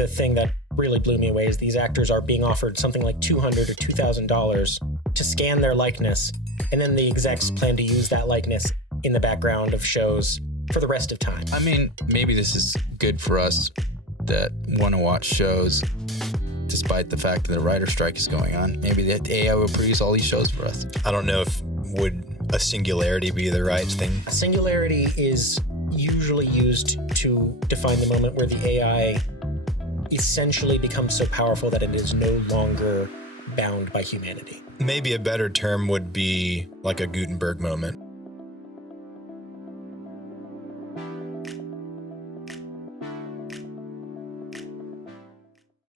the thing that really blew me away is these actors are being offered something like $200 or $2,000 to scan their likeness, and then the execs plan to use that likeness in the background of shows for the rest of time. I mean, maybe this is good for us that want to watch shows despite the fact that the writer strike is going on. Maybe the AI will produce all these shows for us. I don't know if would a singularity be the right thing. A singularity is usually used to define the moment where the AI essentially becomes so powerful that it is no longer bound by humanity. Maybe a better term would be like a Gutenberg moment.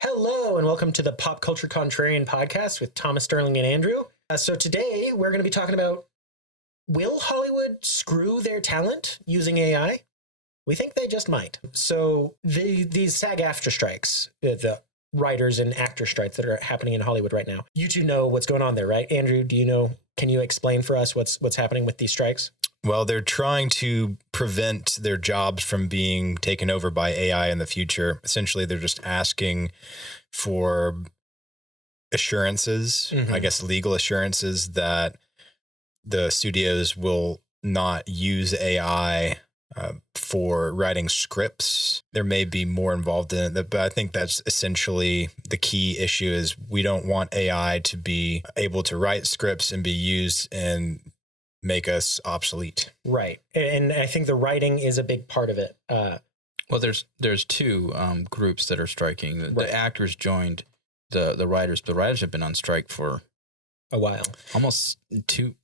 Hello, and welcome to the Pop Culture Contrarian podcast with Thomas Sterling and Andrew. So today we're going to be talking about, will Hollywood screw their talent using AI? We think they just might. So these SAG-AFTRA strikes, the writers and actor strikes that are happening in Hollywood right now, you two know what's going on there, right? Andrew, do you know? Can you explain for us what's happening with these strikes? Well, they're trying to prevent their jobs from being taken over by AI in the future. Essentially, they're just asking for assurances, I guess legal assurances, that the studios will not use AI for writing scripts. There may be more involved in it, but I think that's essentially the key issue is we don't want AI to be able to write scripts and be used and make us obsolete. Right. And I think the writing is a big part of it. Well, there's two groups that are striking. The actors joined the writers. The writers have been on strike for a while, almost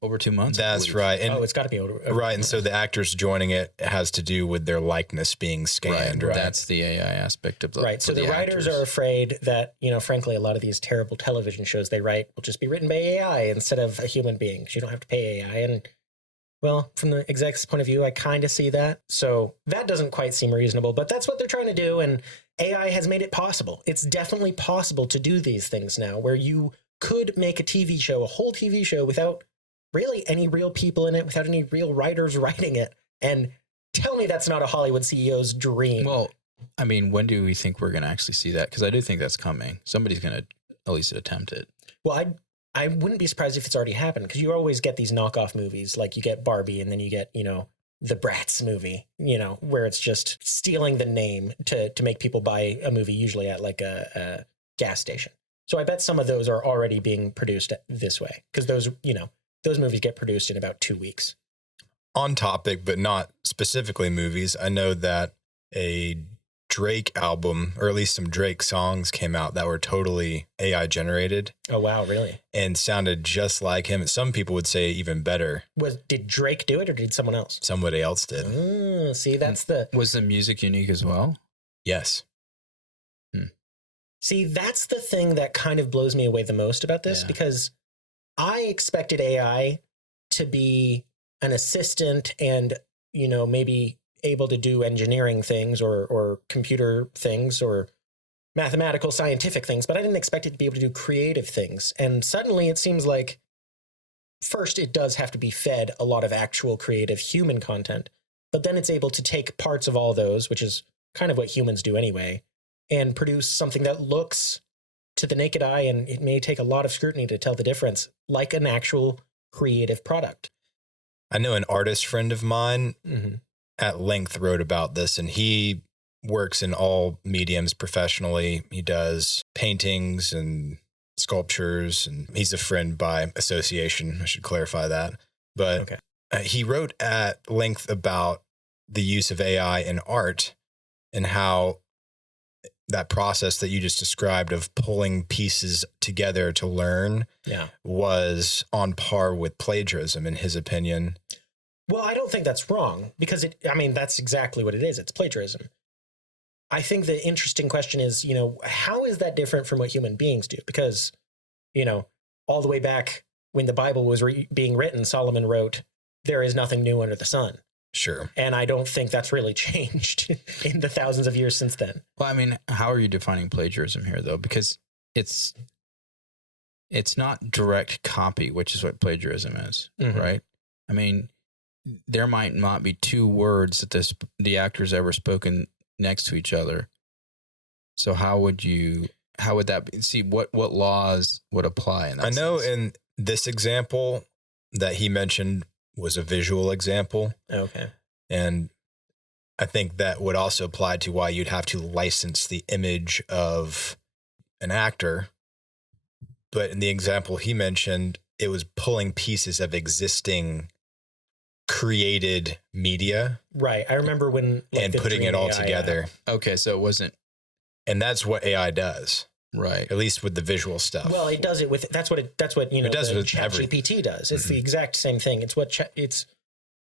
over 2 months. That's right. And it's got to be over. Right. And so the actors joining it has to do with their likeness being scanned. Right. That's the AI aspect of the right. So the writers are afraid that, frankly, a lot of these terrible television shows they write will just be written by AI instead of a human being. So you don't have to pay AI. And well, from the exec's point of view, I kind of see that. So that doesn't quite seem reasonable, but that's what they're trying to do. And AI has made it possible. It's definitely possible to do these things now where you could make a TV show, a whole TV show, without really any real people in it, without any real writers writing it. And tell me that's not a Hollywood CEO's dream. Well, I mean, when do we think we're going to actually see that? Because I do think that's coming. Somebody's going to at least attempt it. Well, I wouldn't be surprised if it's already happened, because you always get these knockoff movies. Like you get Barbie, and then you get, the Bratz movie, where it's just stealing the name to make people buy a movie, usually at like a gas station. So I bet some of those are already being produced this way, because those movies get produced in about 2 weeks. On topic, but not specifically movies, I know that a Drake album, or at least some Drake songs, came out that were totally AI generated. Oh, wow, really? And sounded just like him. Some people would say even better. Did Drake do it, or did someone else? Somebody else did. See, Was the music unique as well? Yes. See, that's the thing that kind of blows me away the most about this, because I expected AI to be an assistant and, maybe able to do engineering things or computer things or mathematical, scientific things, but I didn't expect it to be able to do creative things. And suddenly it seems like, first, it does have to be fed a lot of actual creative human content, but then it's able to take parts of all those, which is kind of what humans do anyway, and produce something that looks to the naked eye, and it may take a lot of scrutiny to tell the difference, like an actual creative product. I know an artist friend of mine at length wrote about this, and he works in all mediums professionally. He does paintings and sculptures, and he's a friend by association. I should clarify that. But he wrote at length about the use of AI in art and how that process that you just described of pulling pieces together to learn was on par with plagiarism, in his opinion. Well, I don't think that's wrong, because that's exactly what it is. It's plagiarism. I think the interesting question is, how is that different from what human beings do? Because, all the way back when the Bible was being written, Solomon wrote, "There is nothing new under the sun." Sure. And I don't think that's really changed in the thousands of years since then. Well, I mean, how are you defining plagiarism here, though? Because it's not direct copy, which is what plagiarism is, right? I mean, there might not be two words that the actors ever spoken next to each other. So how would that be? See what laws would apply in that I know sense? in this example that he mentioned was a visual example. Okay. And I think that would also apply to why you'd have to license the image of an actor. But in the example he mentioned, it was pulling pieces of existing created media. Right. I remember when and putting it all AI, together. Okay, so it wasn't And that's what AI does. right. At least with the visual stuff. Well, it does it with that's what it does with ChatGPT does. It's the exact same thing. It's what it's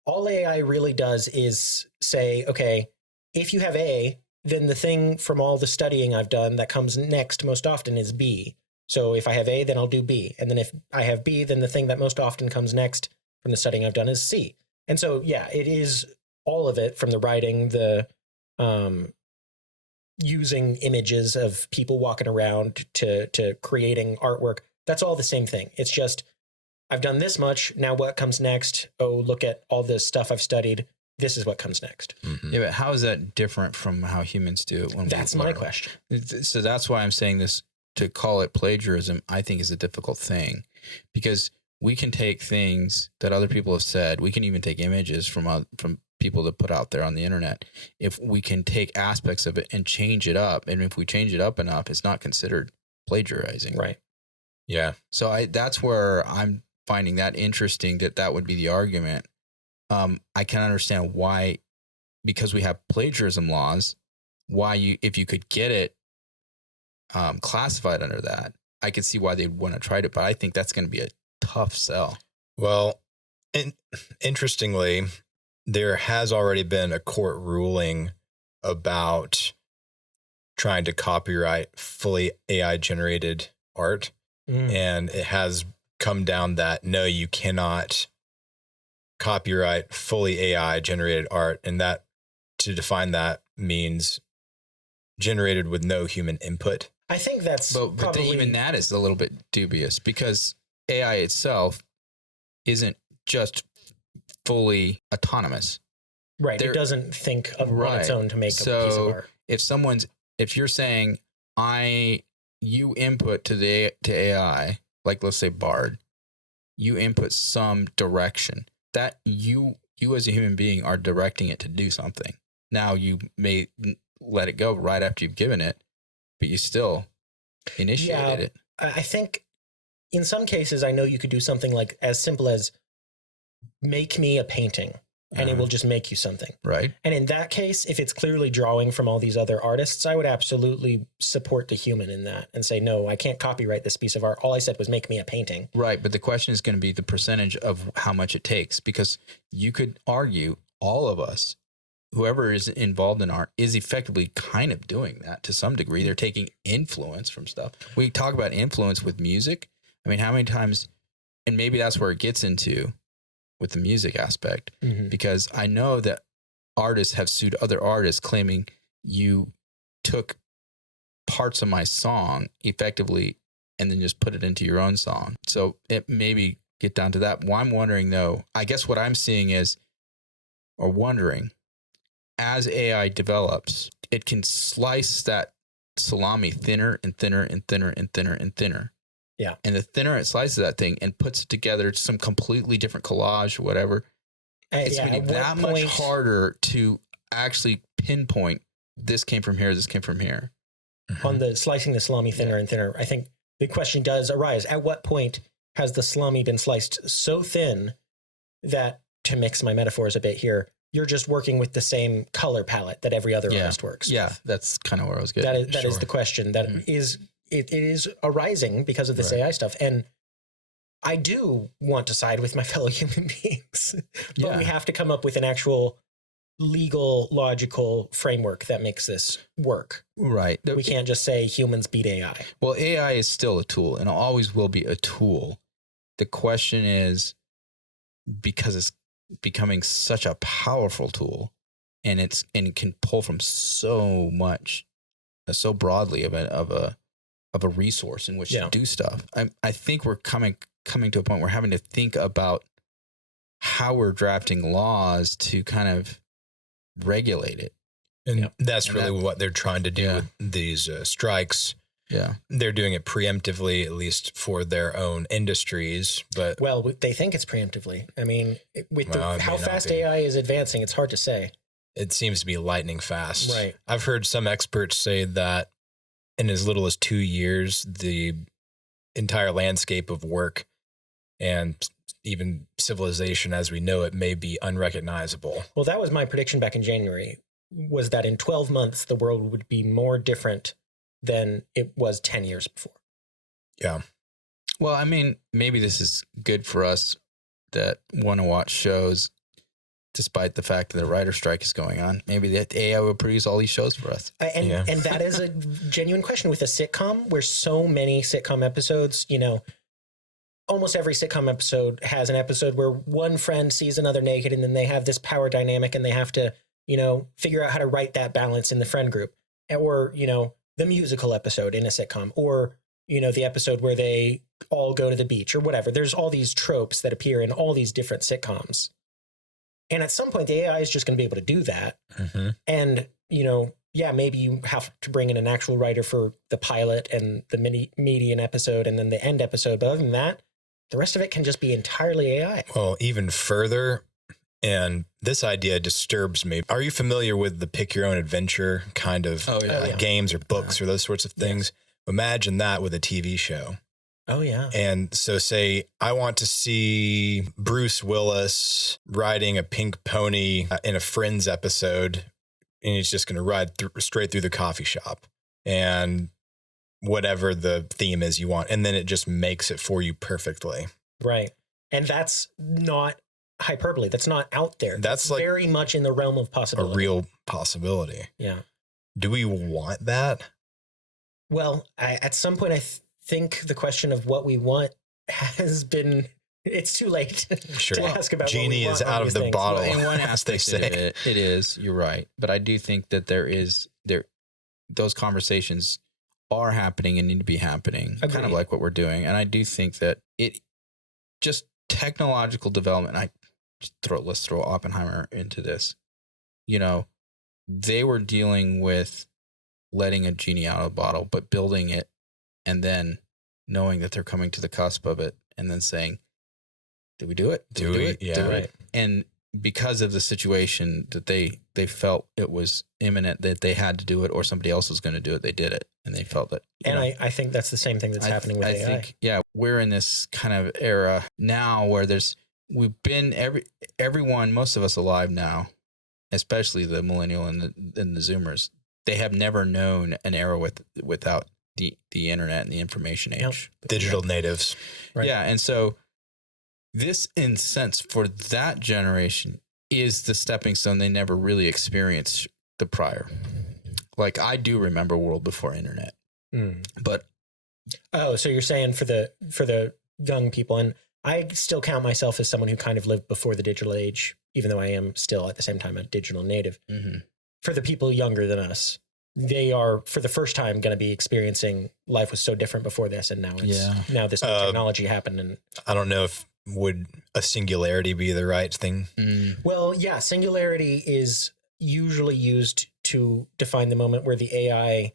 all AI really does is say, okay, if you have A, then the thing from all the studying I've done that comes next most often is B. So if I have A, then I'll do B. And then if I have B, then the thing that most often comes next from the studying I've done is C. And so, yeah, it is all of it from the writing, the using images of people walking around to creating artwork. That's all the same thing. It's just, I've done this much. Now what comes next? Oh, look at all this stuff I've studied. This is what comes next. Mm-hmm. Yeah, but how is that different from how humans do it? That's my question. So that's why I'm saying this, to call it plagiarism, I think is a difficult thing, because we can take things that other people have said. We can even take images from people to put out there on the internet. If we can take aspects of it and change it up, and if we change it up enough, it's not considered plagiarizing. Right. Yeah. So that's where I'm finding that interesting, that would be the argument. I can understand why, because we have plagiarism laws, why if you could get it classified under that, I could see why they'd want to try it, but I think that's going to be a tough sell. Well, interestingly, there has already been a court ruling about trying to copyright fully AI generated art. And it has come down that no, you cannot copyright fully AI generated art. And that, to define that, means generated with no human input. I think that's but even that is a little bit dubious, because AI itself isn't just fully autonomous. Right. It doesn't think of on its own to make a piece of art. If you're saying you input to AI, like let's say Bard, you input some direction that you as a human being are directing it to do something. Now you may let it go right after you've given it, but you still initiated it. I think in some cases, I know you could do something like as simple as make me a painting, and it will just make you something. Right. And in that case, if it's clearly drawing from all these other artists, I would absolutely support the human in that and say, no, I can't copyright this piece of art. All I said was make me a painting. Right. But the question is going to be the percentage of how much it takes, because you could argue all of us, whoever is involved in art, is effectively kind of doing that to some degree. They're taking influence from stuff. We talk about influence with music. I mean, how many times, and maybe that's where it gets into with the music aspect, because I know that artists have sued other artists claiming you took parts of my song effectively and then just put it into your own song. So it maybe get down to that. Well, I'm wondering though, I guess what I'm seeing is, or wondering, as AI develops, it can slice that salami thinner and thinner and thinner and thinner and thinner. Yeah. And the thinner it slices that thing and puts it together, some completely different collage or whatever, it's going to be that much harder to actually pinpoint this came from here, this came from here. On the slicing the salami thinner and thinner, I think the question does arise, at what point has the salami been sliced so thin that, to mix my metaphors a bit here, you're just working with the same color palette that every other artist works with? That's kind of where I was getting. That is the question that is it is arising because of this AI stuff. And I do want to side with my fellow human beings, but we have to come up with an actual legal, logical framework that makes this work. Right. We can't just say humans beat AI. Well, AI is still a tool and always will be a tool. The question is, because it's becoming such a powerful tool, and it can pull from so much, so broadly of a resource in which to do stuff. I think we're coming to a point where we're having to think about how we're drafting laws to kind of regulate it. And that's really what they're trying to do with these strikes. Yeah. They're doing it preemptively, at least for their own industries. But well, they think it's preemptively. I mean, how fast AI is advancing, it's hard to say. It seems to be lightning fast. Right. I've heard some experts say that in as little as 2 years, the entire landscape of work and even civilization as we know it may be unrecognizable. Well, that was my prediction back in January, was that in 12 months, the world would be more different than it was 10 years before. Yeah. Well, I mean, maybe this is good for us that want to watch shows, despite the fact that the writer strike is going on. Maybe the AI will produce all these shows for us. And that is a genuine question with a sitcom, where so many sitcom episodes, almost every sitcom episode has an episode where one friend sees another naked, and then they have this power dynamic, and they have to, figure out how to write that balance in the friend group. Or, the musical episode in a sitcom, or, the episode where they all go to the beach or whatever. There's all these tropes that appear in all these different sitcoms. And at some point, the AI is just going to be able to do that. Mm-hmm. And, maybe you have to bring in an actual writer for the pilot and the median episode and then the end episode. But other than that, the rest of it can just be entirely AI. Well, even further, and this idea disturbs me. Are you familiar with the pick your own adventure kind of games or books or those sorts of things? Yes. Imagine that with a TV show. Oh, yeah. And so say, I want to see Bruce Willis riding a pink pony in a Friends episode, and he's just going to ride straight through the coffee shop and whatever the theme is you want. And then it just makes it for you perfectly. Right. And that's not hyperbole. That's not out there. That's like very much in the realm of possibility. A real possibility. Yeah. Do we want that? Well, at some point, I think the question of what we want has been, it's too late to ask about Genie what we want is out of the bottle. Well, in one aspect of it is, you're right. But I do think that those conversations are happening and need to be happening. Agreed. Kind of like what we're doing. And I do think that it just technological development, let's throw Oppenheimer into this. They were dealing with letting a genie out of the bottle, but building it and then knowing that they're coming to the cusp of it and then saying, did we do it? Do we? Yeah. Right. And because of the situation that they felt it was imminent that they had to do it or somebody else was going to do it, they did it. And they felt that. I think that's the same thing that's happening with AI. I think, we're in this kind of era now where we've been everyone, most of us alive now, especially the millennial and the Zoomers, they have never known an era without the internet and the information age. Yep. Digital natives. Right. Yeah. And so this, in sense, for that generation is the stepping stone. They never really experienced the prior. Like, I do remember a world before internet, but. Oh, so you're saying for the young people, and I still count myself as someone who kind of lived before the digital age, even though I am still at the same time a digital native. Mm-hmm. For the people younger than us, they are for the first time going to be experiencing life was so different before this, and now now this new technology happened. And I don't know if would a singularity be the right thing. Well, yeah, singularity is usually used to define the moment where the AI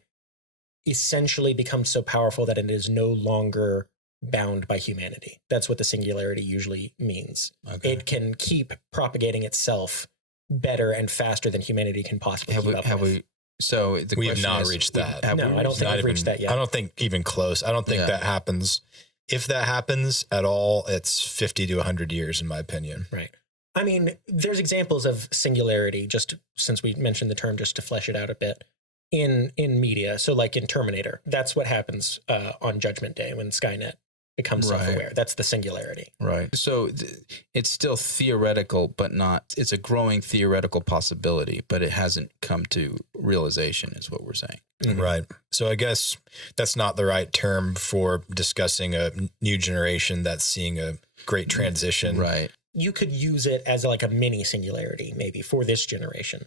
essentially becomes so powerful that it is no longer bound by humanity. That's what the singularity usually means. Okay. It can keep propagating itself better and faster than humanity can possibly keep up with. So the we have not reached that. I don't think we've reached that yet. I don't think even close. I don't think that happens. If that happens at all, it's 50 to 100 years, in my opinion. Right. I mean, there's examples of singularity, just since we mentioned the term, just to flesh it out a bit, in media. So like in Terminator, that's what happens on Judgment Day when Skynet becomes self-aware. That's the singularity. Right. So it's still theoretical, but not, it's a growing theoretical possibility, but it hasn't come to realization is what we're saying. Mm-hmm. Right. So I guess that's not the right term for discussing a new generation that's seeing a great transition. Right. You could use it as like a mini singularity maybe for this generation.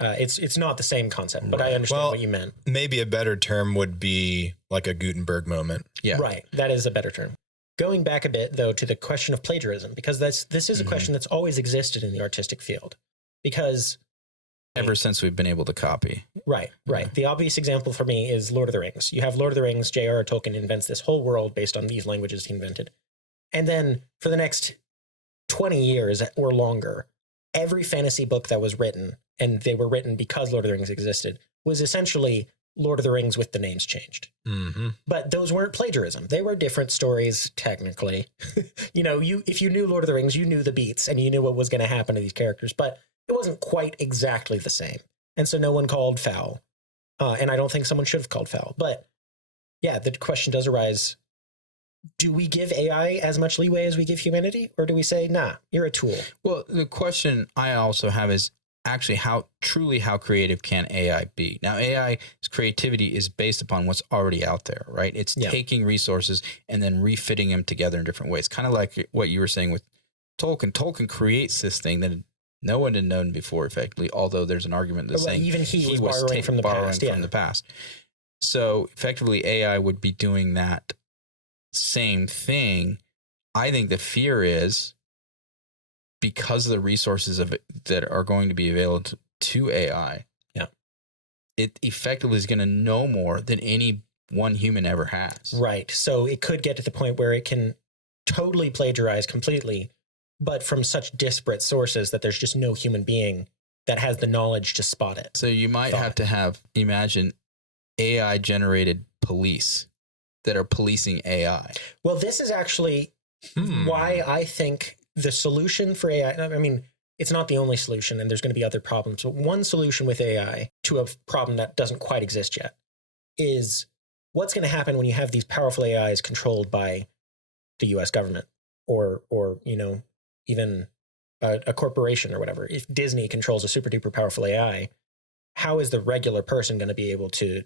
It's not the same concept, but I understand what you meant. Maybe a better term would be like a Gutenberg moment. Yeah. Right. That is a better term. Going back a bit, though, to the question of plagiarism, because this is a question that's always existed in the artistic field. Because ever since we've been able to copy. Right. The obvious example for me is Lord of the Rings. You have Lord of the Rings, J.R.R. Tolkien invents this whole world based on these languages he invented. And then for the next 20 years or longer, every fantasy book that was written, and they were written because Lord of the Rings existed, was essentially Lord of the Rings with the names changed. Mm-hmm. But those weren't plagiarism. They were different stories, technically. If you knew Lord of the Rings, you knew the beats and you knew what was going to happen to these characters, but it wasn't quite exactly the same. And so no one called foul. And I don't think someone should have called foul. But yeah, the question does arise. Do we give AI as much leeway as we give humanity? Or do we say, nah, you're a tool? Well, the question I also have is actually how creative can AI be? Now, AI's creativity is based upon what's already out there, right? It's taking resources and then refitting them together in different ways. Kind of like what you were saying with Tolkien. Tolkien creates this thing that no one had known before, effectively, although there's an argument that's saying even he was borrowing from the past. So effectively, AI would be doing that same thing. I think the fear is because of the resources of it that are going to be available to AI. Yeah, it effectively is going to know more than any one human ever has. Right. So it could get to the point where it can totally plagiarize completely, but from such disparate sources that there's just no human being that has the knowledge to spot it. So you might have to imagine AI generated police that are policing AI. Well, this is actually why I think the solution for AI, I mean, it's not the only solution and there's going to be other problems, but one solution with AI to a problem that doesn't quite exist yet is what's going to happen when you have these powerful AIs controlled by the US government or even a corporation or whatever. If Disney controls a super duper powerful AI, how is the regular person going to be able to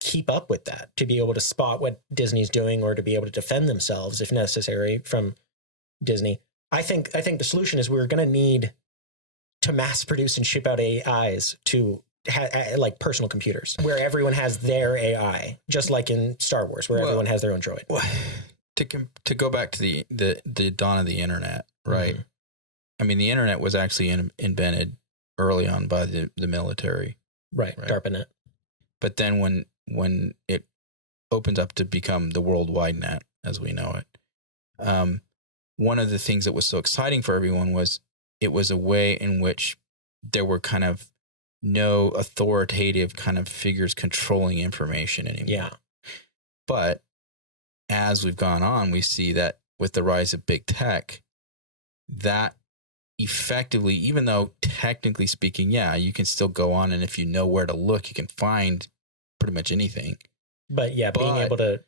keep up with that, to be able to spot what Disney's doing or to be able to defend themselves if necessary from Disney? I think the solution is we're going to need to mass produce and ship out AIs to like personal computers where everyone has their AI, just like in Star Wars, where everyone has their own droid. To go back to the dawn of the internet, right? Mm-hmm. I mean, the internet was actually invented early on by the military, right? DARPANET. But then when it opened up to become the World Wide Net as we know it, one of the things that was so exciting for everyone was it was a way in which there were kind of no authoritative kind of figures controlling information anymore. Yeah. But as we've gone on, we see that with the rise of big tech, that effectively, even though technically speaking, yeah, you can still go on and if you know where to look, you can find pretty much anything. But being able to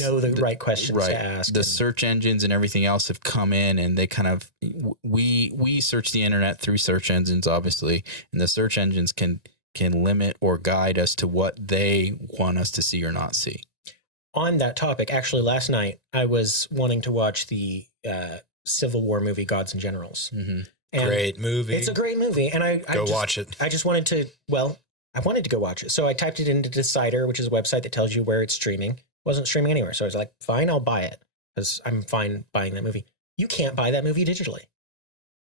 know the right questions to ask. The search engines and everything else have come in and they kind of, we search the internet through search engines, obviously, and the search engines can limit or guide us to what they want us to see or not see. On that topic, actually, last night I was wanting to watch the Civil War movie, Gods and Generals. Mm-hmm. Great movie. It's a great movie. And I watch it. I just wanted to, I wanted to go watch it. So I typed it into Decider, which is a website that tells you where it's streaming. It wasn't streaming anywhere. So I was like, fine, I'll buy it because I'm fine buying that movie. You can't buy that movie digitally.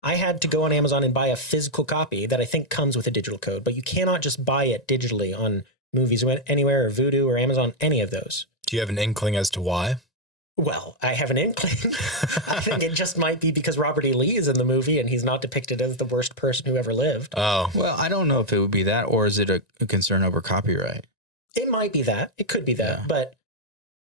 I had to go on Amazon and buy a physical copy that I think comes with a digital code, but you cannot just buy it digitally on Movies Anywhere or Vudu or Amazon, any of those. Do you have an inkling as to why? Well, I have an inkling. I think it just might be because Robert E. Lee is in the movie and he's not depicted as the worst person who ever lived. Oh. Well, I don't know if it would be that or is it a concern over copyright? It might be that. It could be that. Yeah. But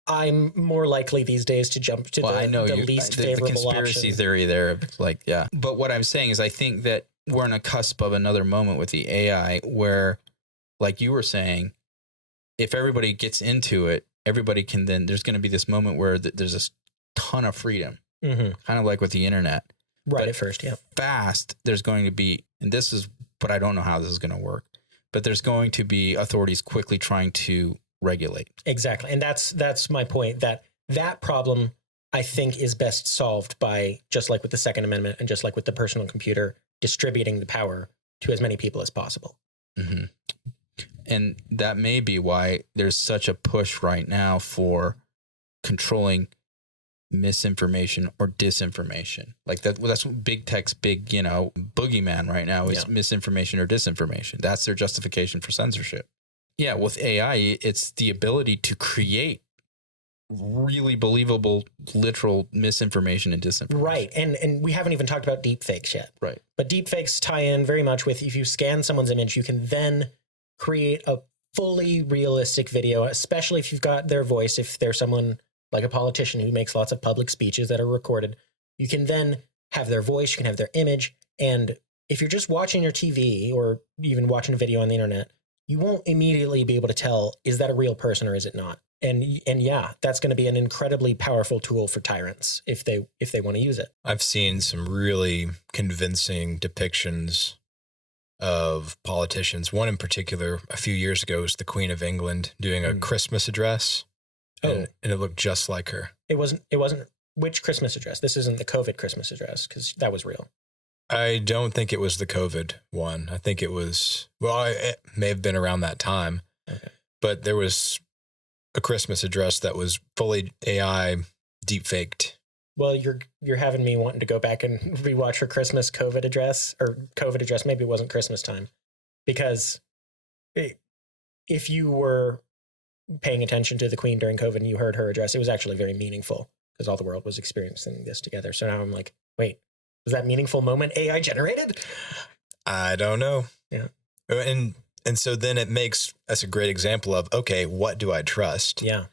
I'm more likely these days to jump to the least favorable option. The conspiracy theory there, like, yeah. But what I'm saying is I think that we're on a cusp of another moment with the AI where, like you were saying, if everybody gets into it, everybody can then, there's going to be this moment where there's a ton of freedom, kind of like with the internet. Right but at first, yeah. Fast, there's going to be, and this is, but I don't know how this is going to work, but there's going to be authorities quickly trying to regulate. Exactly. And that's my point, that problem, I think, is best solved by, just like with the Second Amendment and just like with the personal computer, distributing the power to as many people as possible. Mm-hmm. And that may be why there's such a push right now for controlling misinformation or disinformation. Like that's what big tech's big, boogeyman right now is misinformation or disinformation. That's their justification for censorship. Yeah, with AI, it's the ability to create really believable, literal misinformation and disinformation. Right. And we haven't even talked about deepfakes yet. Right. But deepfakes tie in very much with, if you scan someone's image, you can then create a fully realistic video, especially if you've got their voice. If there's someone like a politician who makes lots of public speeches that are recorded, you can then have their voice, you can have their image. And if you're just watching your TV or even watching a video on the internet, you won't immediately be able to tell, is that a real person or is it not? And yeah, that's going to be an incredibly powerful tool for tyrants if they want to use it. I've seen some really convincing depictions of politicians. One in particular, a few years ago, was the Queen of England doing a Christmas address, and it looked just like her. It wasn't. Which Christmas address? This isn't the COVID Christmas address, because that was real. I don't think it was the COVID one. I think it was, it may have been around that time. Okay. But there was a Christmas address that was fully AI deepfaked. Well, you're having me wanting to go back and rewatch her Christmas COVID address, or COVID address. Maybe it wasn't Christmas time, because if you were paying attention to the Queen during COVID and you heard her address, it was actually very meaningful because all the world was experiencing this together. So now I'm like, wait, was that meaningful moment AI generated? I don't know. Yeah. And so then that's a great example of, okay, what do I trust? Yeah.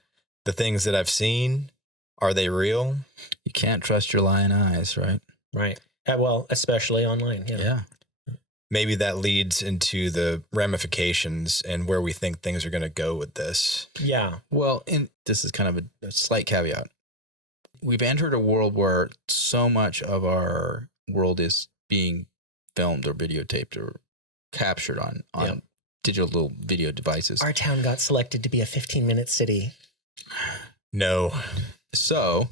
The things that I've seen, are they real? You can't trust your lying eyes, right? Right. Well, especially online. Yeah. Maybe that leads into the ramifications and where we think things are going to go with this. Yeah. Well, and this is kind of a slight caveat. We've entered a world where so much of our world is being filmed or videotaped or captured on digital video devices. Our town got selected to be a 15-minute city. No. So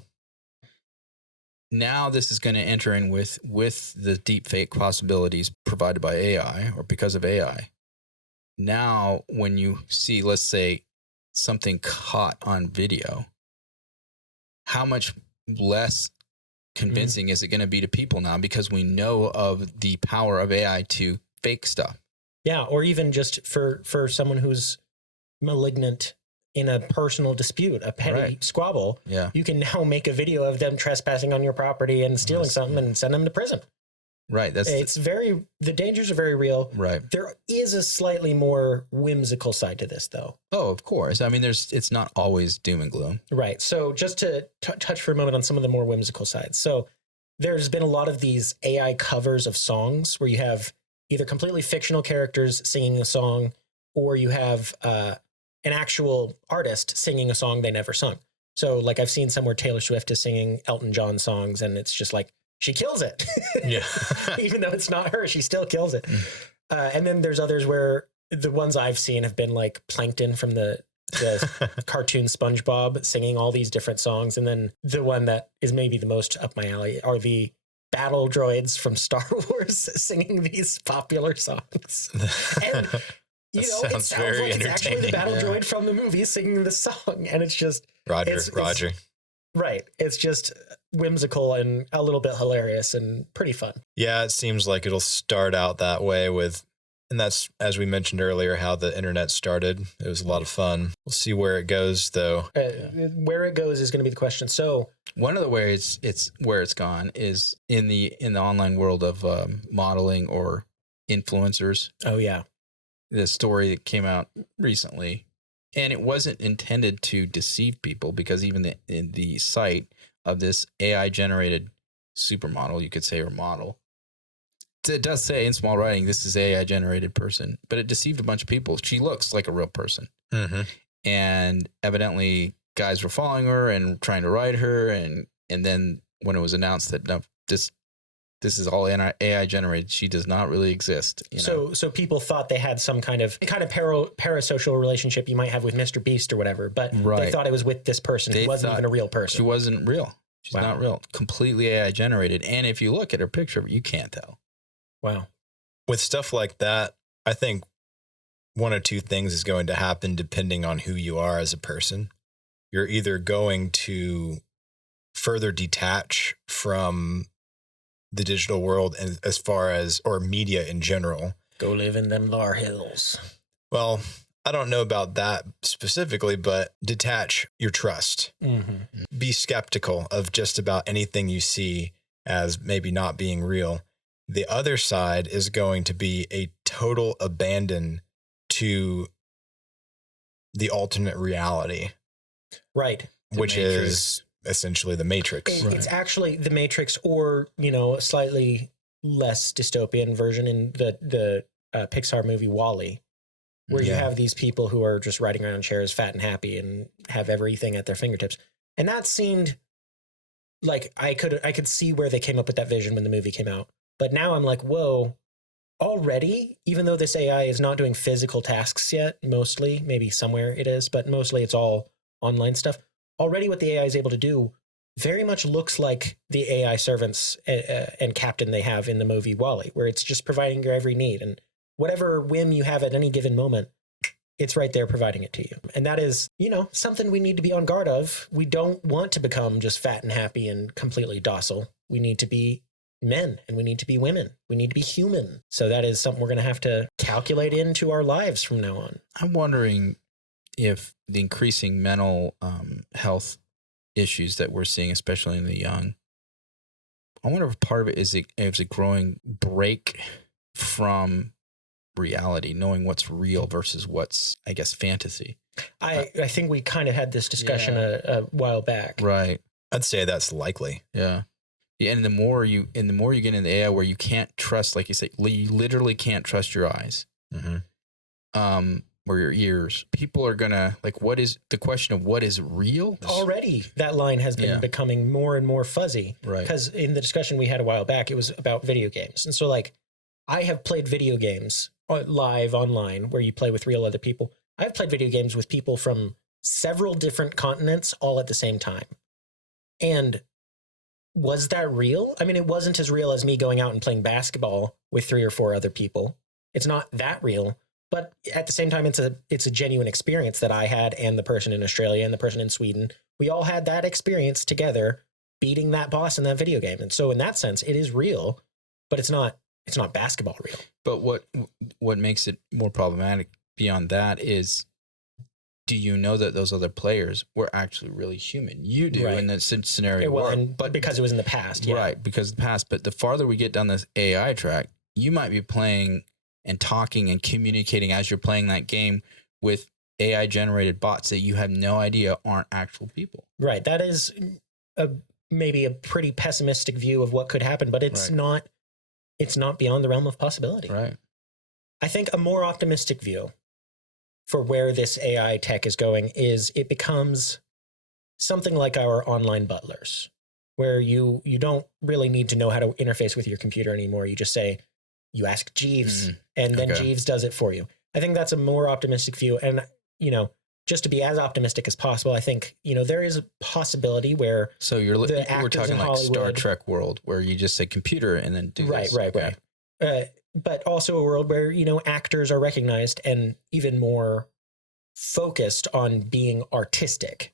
now this is going to enter in with the deepfake possibilities provided by AI or because of AI. Now, when you see, let's say, something caught on video, how much less convincing is it going to be to people now, because we know of the power of AI to fake stuff? Yeah, or even just for someone who's malignant in a personal dispute, a petty squabble, you can now make a video of them trespassing on your property and stealing something and send them to prison. Right. The dangers are very real. Right. There is a slightly more whimsical side to this, though. Oh, of course. I mean, it's not always doom and gloom. Right. So just to touch for a moment on some of the more whimsical sides. So there's been a lot of these AI covers of songs where you have either completely fictional characters singing a song, or you have an actual artist singing a song they never sung. So like I've seen somewhere Taylor Swift is singing Elton John songs, and it's just like, she kills it. Yeah. Even though it's not her, she still kills it. And then there's others where the ones I've seen have been like Plankton from the cartoon SpongeBob singing all these different songs. And then the one that is maybe the most up my alley are the battle droids from Star Wars singing these popular songs. And it sounds very like it's actually the battle droid from the movie singing the song. And it's just Roger. Right. It's just whimsical and a little bit hilarious and pretty fun. Yeah, it seems like it'll start out that way and that's, as we mentioned earlier, how the internet started. It was a lot of fun. We'll see where it goes, though. Where it goes is going to be the question. So one of the ways where it's gone is in the online world of modeling or influencers. Oh, yeah. The story that came out recently, and it wasn't intended to deceive people, because even in the site of this AI generated supermodel, you could say, or model, it does say in small writing, this is AI generated person, but it deceived a bunch of people. She looks like a real person. Mm-hmm. And evidently guys were following her and trying to ride her. And then when it was announced that no, this is all AI generated, she does not really exist. So people thought they had some kind of parasocial relationship you might have with Mr. Beast or whatever, but they thought it was with this person who wasn't even a real person. She wasn't real. She's not real. Completely AI generated. And if you look at her picture, you can't tell. Wow. With stuff like that, I think one or two things is going to happen depending on who you are as a person. You're either going to further detach from the digital world and as far as, or media in general. Go live in them Lar Hills. Well, I don't know about that specifically, but detach your trust. Be skeptical of just about anything you see as maybe not being real. The other side is going to be a total abandon to the alternate reality. Right. Which is essentially the Matrix. It's actually the Matrix, or, you know, a slightly less dystopian version in the Pixar movie WALL-E, where you have these people who are just riding around in chairs, fat and happy, and have everything at their fingertips. And that seemed like I could see where they came up with that vision when the movie came out. But now I'm like, whoa, already, even though this AI is not doing physical tasks yet, mostly, maybe somewhere it is, but mostly it's all online stuff. Already what the AI is able to do very much looks like the AI servants and captain they have in the movie WALL-E, where it's just providing your every need. And whatever whim you have at any given moment, it's right there providing it to you. And that is, you know, something we need to be on guard of. We don't want to become just fat and happy and completely docile. We need to be men, and we need to be women. We need to be human. So that is something we're going to have to calculate into our lives from now on. I'm wondering if the increasing mental health issues that we're seeing, especially in the young, I wonder if part of it is a growing break from reality, knowing what's real versus what's, I guess, fantasy. I think we kind of had this discussion a while back. Right. I'd say that's likely. Yeah. Yeah, and the more you get into the AI where you can't trust, like you say, you literally can't trust your eyes, or your ears. People are gonna what is the question of what is real? Already, that line has been becoming more and more fuzzy. Right. Because in the discussion we had a while back, it was about video games, and so I have played video games live online where you play with real other people. I've played video games with people from several different continents all at the same time, and was that real? I mean, it wasn't as real as me going out and playing basketball with 3 or 4 other people. It's not that real, but at the same time, it's a genuine experience that I had, and the person in Australia and the person in Sweden. We all had that experience together, beating that boss in that video game. And so in that sense, it is real, but it's not basketball real. But what makes it more problematic beyond that is, do you know that those other players were actually really human? You do in that scenario. But because it was in the past. Yeah. Right, because of the past. But the farther we get down this AI track, you might be playing and talking and communicating as you're playing that game with AI generated bots that you have no idea aren't actual people. Right. That is maybe a pretty pessimistic view of what could happen, but it's not beyond the realm of possibility. Right. I think a more optimistic view for where this AI tech is going is it becomes something like our online butlers, where you don't really need to know how to interface with your computer anymore. You just say, you ask Jeeves, and then Jeeves does it for you. I think that's a more optimistic view. And, you know, just to be as optimistic as possible, I think, you know, there is a possibility where we're talking like Star Trek world, where you just say computer and then do this. Right. But also a world where, you know, actors are recognized and even more focused on being artistic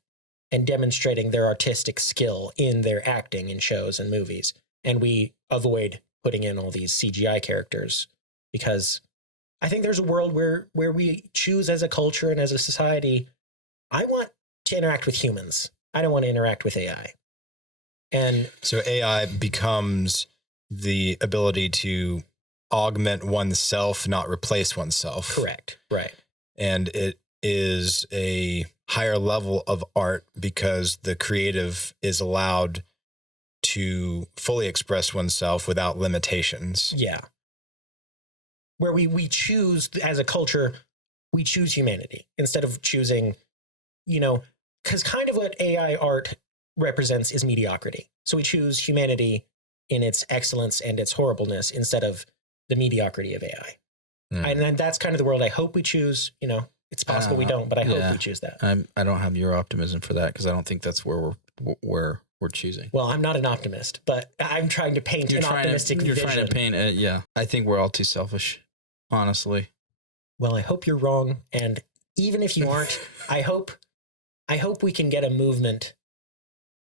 and demonstrating their artistic skill in their acting in shows and movies. And we avoid putting in all these CGI characters, because I think there's a world where we choose as a culture and as a society, I want to interact with humans. I don't want to interact with AI. And so AI becomes the ability to augment oneself, not replace oneself. Correct. Right. And it is a higher level of art because the creative is allowed to fully express oneself without limitations. Yeah. Where we choose, as a culture, we choose humanity instead of choosing, you know, because kind of what AI art represents is mediocrity. So we choose humanity in its excellence and its horribleness instead of the mediocrity of AI. And that's kind of the world I hope we choose. You know, it's possible we don't, but I hope we choose that. I don't have your optimism for that, because I don't think that's where we're choosing. Well, I'm not an optimist, but I'm trying to paint an optimistic vision. You're trying to paint it, yeah. I think we're all too selfish, honestly. Well, I hope you're wrong, and even if you aren't, I hope we can get a movement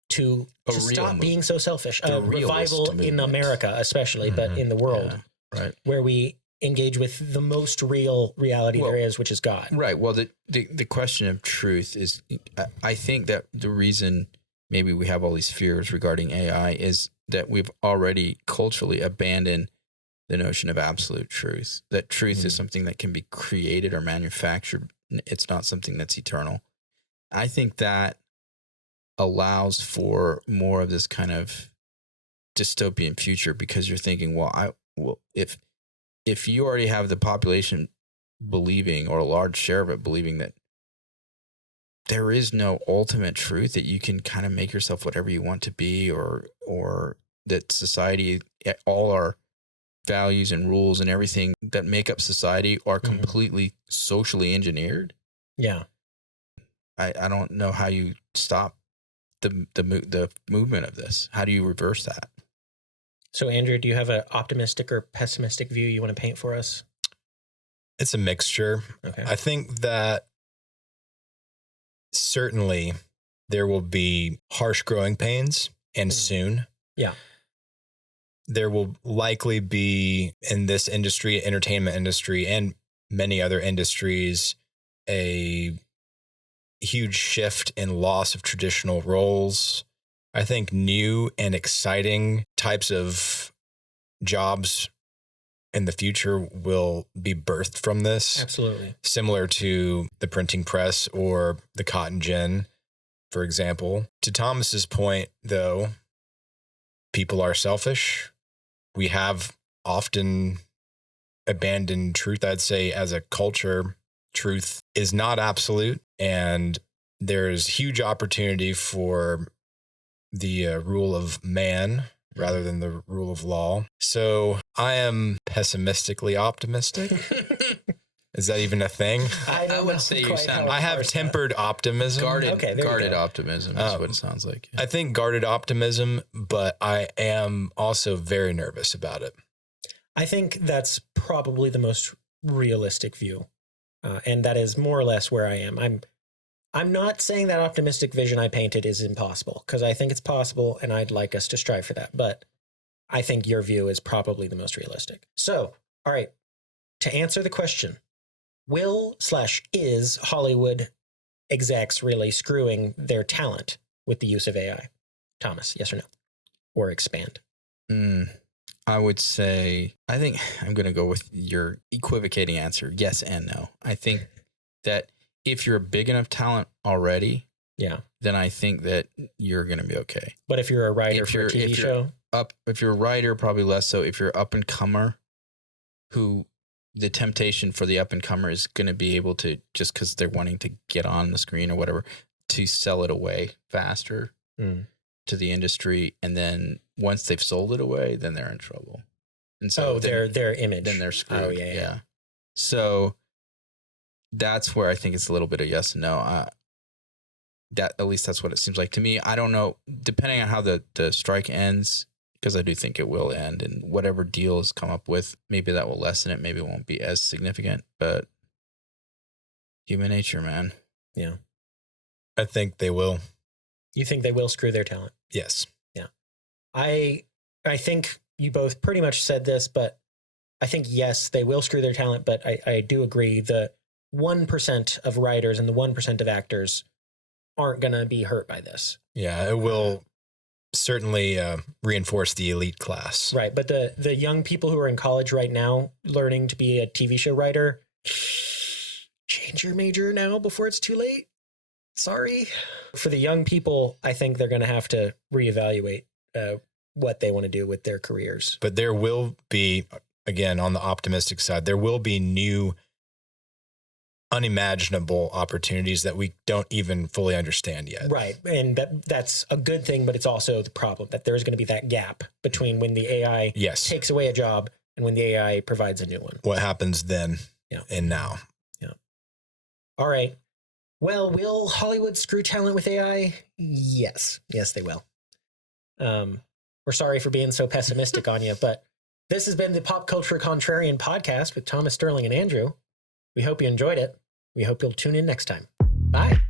to A real stop movement. being so selfish. The A realist revival in movement. America, especially, but in the world, Right. where we engage with the most real reality there is, which is God. Right. Well, the question of truth is, I think that the reason maybe we have all these fears regarding AI is that we've already culturally abandoned the notion of absolute truth, that truth is something that can be created or manufactured. It's not something that's eternal. I think that allows for more of this kind of dystopian future, because you're thinking, well, if you already have the population believing, or a large share of it believing, that there is no ultimate truth, that you can kind of make yourself whatever you want to be, or that society, all our values and rules and everything that make up society are completely socially engineered. Yeah. I don't know how you stop the movement of this. How do you reverse that? So, Andrew, do you have an optimistic or pessimistic view you want to paint for us? It's a mixture. Okay. I think that certainly there will be harsh growing pains, and soon. Yeah. There will likely be, in this industry, entertainment industry, and many other industries, a huge shift in loss of traditional roles. I think new and exciting types of jobs in the future will be birthed from this. Absolutely. Similar to the printing press or the cotton gin, for example. To Thomas's point, though, people are selfish. We have often abandoned truth. I'd say as a culture, truth is not absolute, and there's huge opportunity for the rule of man rather than the rule of law. So I am pessimistically optimistic. Is that even a thing? I would say you sound. I have tempered optimism. Guarded optimism is what it sounds like. I think guarded optimism, but I am also very nervous about it. I think that's probably the most realistic view. And that is more or less where I am. I'm not saying that optimistic vision I painted is impossible, because I think it's possible and I'd like us to strive for that. But I think your view is probably the most realistic. So, all right, to answer the question, is Hollywood execs really screwing their talent with the use of AI? Thomas, yes or no? Or expand? I would say, I think I'm going to go with your equivocating answer. Yes and no. I think that if you're a big enough talent already, then I think that you're going to be okay. But if you're a writer for a TV show? If you're a writer, probably less so. If you're up and comer, who the temptation for the up and comer is going to be able to, just because they're wanting to get on the screen or whatever, to sell it away faster to the industry. And then once they've sold it away, then they're in trouble. And so their image. Then they're screwed. Oh, yeah. So that's where I think it's a little bit of yes and no. That at least that's what it seems like to me. I don't know, depending on how the strike ends, because I do think it will end, and whatever deal is come up with, maybe that will lessen it. Maybe it won't be as significant, but human nature, man. Yeah. I think they will. You think they will screw their talent? Yes. Yeah. I think you both pretty much said this, but I think, yes, they will screw their talent, but I do agree the 1% of writers and the 1% of actors aren't going to be hurt by this. Yeah, it will certainly reinforce the elite class. Right, but the young people who are in college right now learning to be a TV show writer, change your major now before it's too late. Sorry. For the young people, I think they're going to have to reevaluate what they want to do with their careers. But there will be, again, on the optimistic side, there will be new unimaginable opportunities that we don't even fully understand yet. Right. And that's a good thing, but it's also the problem that there's going to be that gap between when the AI takes away a job and when the AI provides a new one. What happens then and now? Yeah. All right. Well, will Hollywood screw talent with AI? Yes. Yes, they will. We're sorry for being so pessimistic on you, but this has been the Pop Culture Contrarian podcast with Thomas, Sterling, and Andrew. We hope you enjoyed it. We hope you'll tune in next time. Bye.